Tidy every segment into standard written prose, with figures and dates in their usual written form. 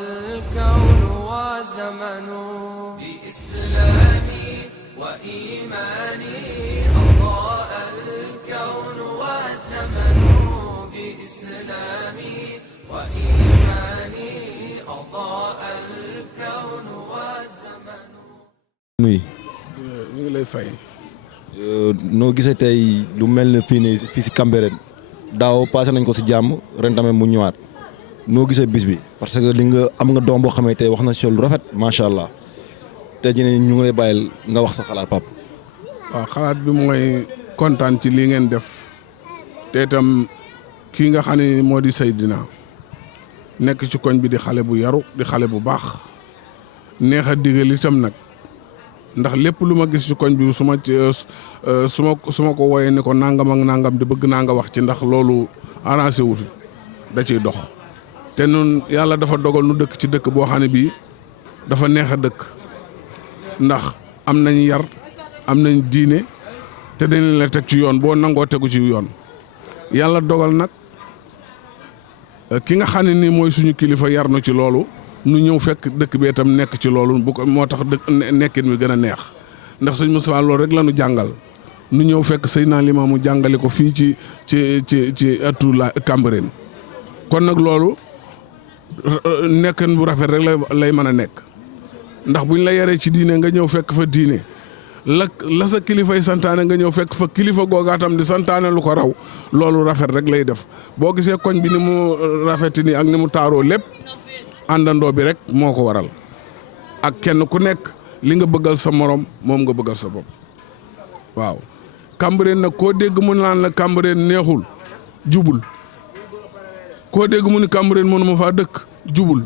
الكون والزمن بإسلامي وإيماني أضاء الكون والزمن بإسلامي وإيماني أضاء الكون والزمن. nuy ñu ngi lay fay. noo gisee tey lu mel ne fii si Cambérène daaw passé nañ ko si jàmm ren tamit mu ñëwaat noo gisee bis bi parce que li nga am nga doom boo xamee tey wax na si lu rafet macha allah te ñu ñu ngi lay bàyyil nga wax sa xalaat pap waaw xalaat bi mooy kontaan ci lii ngeen def te itam kii nga xam ne moo di Seydina nekk ci koñ bi di xale bu yaru di xale bu baax neex a digal itam nag ndax lépp lu ma gis ci koñ bi su ma ko wooyee ne ko nangam ak nangam di bëgg naa nga wax ci ndax loolu arrangé wut da ciy dox te nun yàlla dafa dogal nu dëkk ci dëkk boo xam ne bii dafa neex a dëkk ndax am nañ yar am nañ diine te dañ la teg ci yoon boo nangoo tegu ci yoon yàlla dogal nag ki nga xam ne nii mooy suñu kilifa yar nu ci loolu nu ñëw fekk dëkk bi itam nekk ci loolu bu ko moo tax nekkin mi gën a neex ndax sëñ Moustapha loolu rek la nu jàngal nu ñëw fekk Seydina Limaamu jàngale ko fii ci atu la Cambérène kon nag loolu nekkin bu rafet rek lay mën a nekk ndax buñ la yaree ci diine nga ñëw fekk fa diine la sa kilifay santaane nga ñëw fekk fa kilifa googaatam di santaane lu ko raw loolu rafet rek lay def boo gisee koñ bi ni mu rafeti nii ak ni mu taaroo lépp àndandoo bi rek moo ko waral ak kenn ku nekk li nga bëggal sa morom moom nga bëggal sa bopp waaw. Cambérène nag koo dégg mu naan la Cambérène neexul jubul koo dégg mu ni Cambérène mënu ma faa dëkk jubul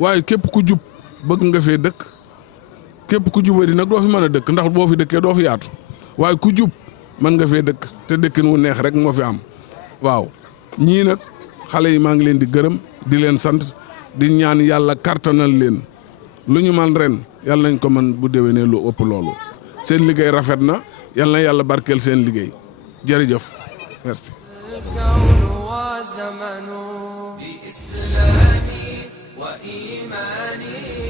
waaye képp ku jub bëgg nga fee dëkk képp ku jubadi nag doo fi mën a dëkk ndax boo fi dëkkee doo fi yaatu waaye ku jub mën nga fee dëkk te dëkkin wu neex rek moo fi am waaw. ñii nag xale yi maa ngi leen di gërëm di leen sant. di ñaan yàlla kartanal leen lu ñu man ren yàlla nañ ko man bu déwénee lu ëpp loolu seen liggéey rafet na yàlla na yàlla barkeel seen liggéey jërëjëf merci. الكون والزمن بإسلامي وإيماني